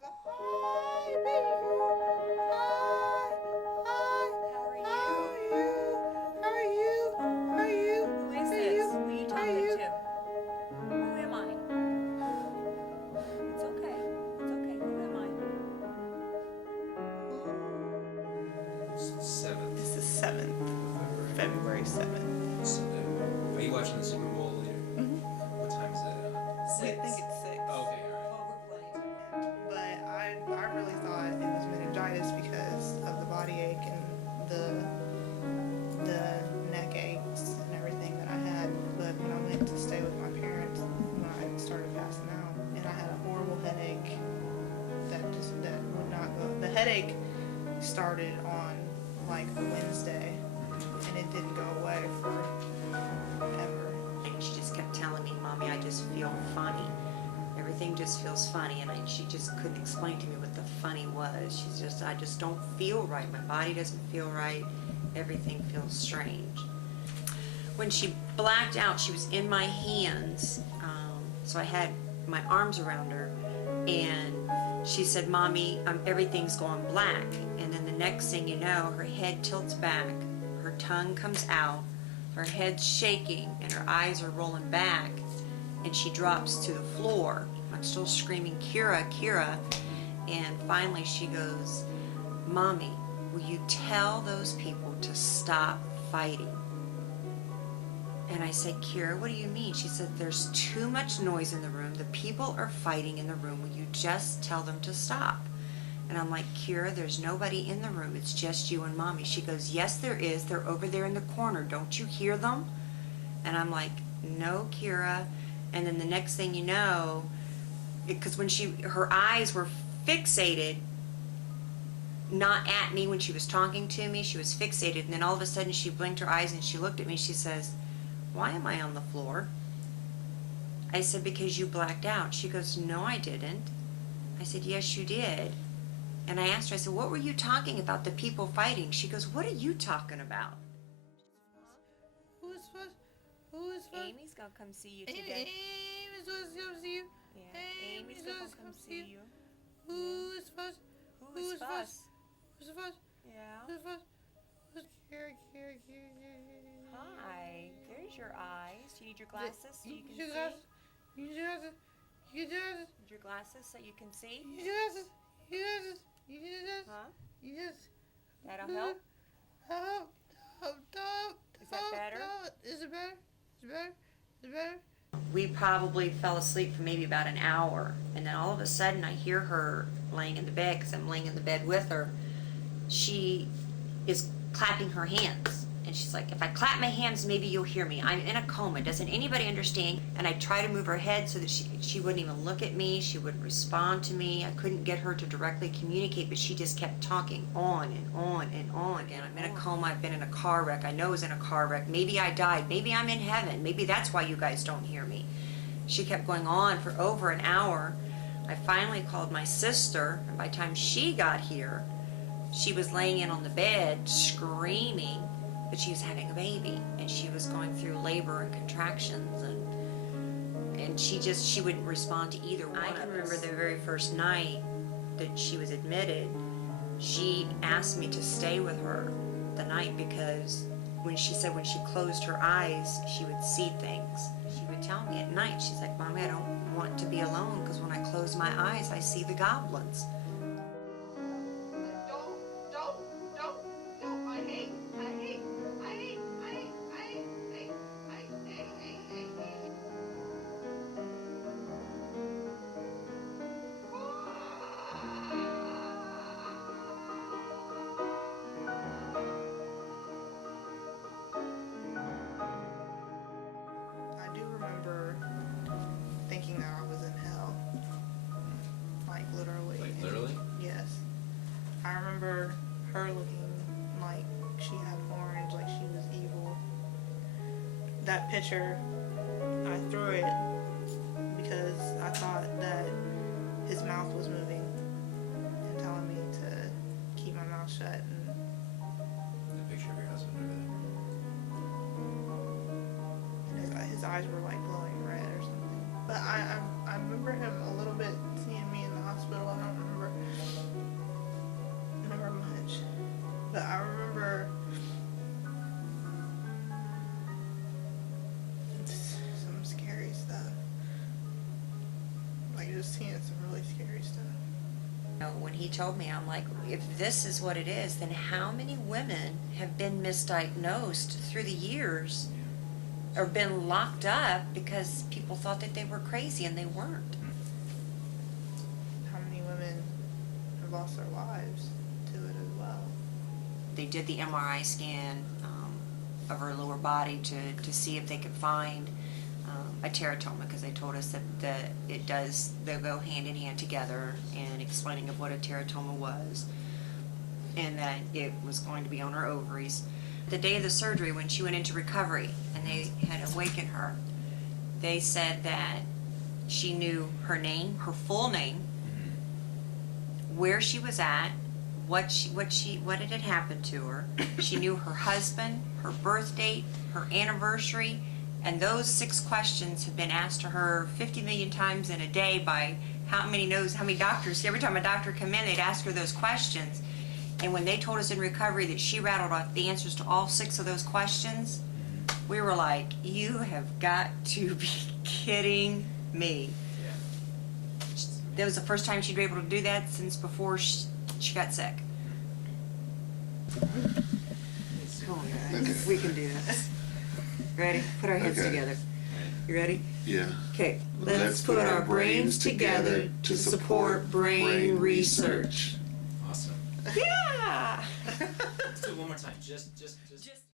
Hi, baby girl. Hi. Hi. How are you? How are you? How are you? Who is How are this? you? Who are you How are talking you? to? Who am I? It's okay. It's okay. Who am I? It's the 7th It's the 7th, of February. February 7th. Sunday. Are you watching the Super Bowl later? What time is it? We think it's 6. Okay, alright. Oh, we're playing. But I really thought it was meningitis because of the body ache and the neck aches and everything that I had. But when I went to stay with my parents, when I started passing out, and I had a horrible headache that would not go. The headache started on like a Wednesday, and it didn't go away forever. And she just kept telling me, Mommy, I just feel funny. Everything just feels funny. And she just couldn't explain to me what the funny was. She's just, I just don't feel right. My body doesn't feel right. Everything feels strange. When she blacked out, she was in my hands. So I had my arms around her. And she said, Mommy, everything's going black. And then the next thing you know, her head tilts back. Her tongue comes out. Her head's shaking and her eyes are rolling back, and she drops to the floor. I'm still screaming, Kira, Kira. And finally she goes, Mommy, will you tell those people to stop fighting? And I said, Kira, what do you mean? She said, there's too much noise in the room. The people are fighting in the room. Will you just tell them to stop? And I'm like, Kira, there's nobody in the room. It's just you and Mommy. She goes, yes, there is. They're over there in the corner. Don't you hear them? And I'm like, no, Kira. And then the next thing you know, because when her eyes were fixated, not at me when she was talking to me, she was fixated. And then all of a sudden she blinked her eyes and she looked at me. She says, why am I on the floor? I said, because you blacked out. She goes, no, I didn't. I said, yes, you did. And I asked her, I said, what were you talking about, the people fighting? She goes, what are you talking about? Who is supposed? Who is supposed? Amy's gonna come see you today. Amy's supposed to come see you. Yeah, Amy's gonna come see you. Who is supposed? Who is fuss? Who's supposed? Yeah. Who's supposed? Here. Hi. There's your eyes. Do you need your glasses so you can see? You need glasses. You need glasses. Need your glasses so you can see? You need glasses. You need glasses. You need glasses. Huh? Yes. That'll help? Help. Is that better? Is it better? Is it better? Is it better? We probably fell asleep for maybe about an hour, and then all of a sudden I hear her laying in the bed, because I'm laying in the bed with her. She is clapping her hands, and she's like, if I clap my hands, maybe you'll hear me. I'm in a coma. Doesn't anybody understand? And I try to move her head so that she wouldn't even look at me. She wouldn't respond to me. I couldn't get her to directly communicate, but she just kept talking on and on and on. And I'm in a coma. I've been in a car wreck. I know I was in a car wreck. Maybe I died. Maybe I'm in heaven. Maybe that's why you guys don't hear me. She kept going on for over an hour. I finally called my sister, and by the time she got here, she was laying in on the bed screaming, but she was having a baby, and she was going through labor and contractions, and she wouldn't respond to either one. I can remember the very first night that she was admitted, she asked me to stay with her the night, because when she closed her eyes, she would see things. She would tell me at night, she's like, Mommy, I don't want to be alone, because when I close my eyes, I see the goblins. I do remember thinking that I was in hell. Like literally. Like literally? Yes. I remember her looking like she had horns, like she was evil. That picture, I threw it because I thought that his mouth was moving and telling me to keep my mouth shut. And The picture of your husband over there. his eyes were like glowing red or something. But I remember him a little bit seeing me in the hospital. I don't remember When he told me, I'm like, if this is what it is, then how many women have been misdiagnosed through the years or been locked up because people thought that they were crazy and they weren't? How many women have lost their lives to it as well? They did the MRI scan of her lower body to see if they could find a teratoma, because they told us that they'll go hand in hand together in explaining of what a teratoma was, and that it was going to be on her ovaries. The day of the surgery, when she went into recovery and they had awakened her, they said that she knew her name, her full name, where she was at, what it had happened to her. She knew her husband, her birth date, her anniversary, and those 6 questions have been asked to her 50 million times in a day by how many doctors. Every time a doctor come in, they'd ask her those questions. And when they told us in recovery that she rattled off the answers to all 6 of those questions, we were like, you have got to be kidding me. That was the first time she'd be able to do that since before she got sick. Come on, guys. Okay. We can do this. Ready? Put our heads Okay. together. You ready? Yeah. Okay. Let's put our brains together to support brain research. Awesome. Yeah! Let's do it one more time. Just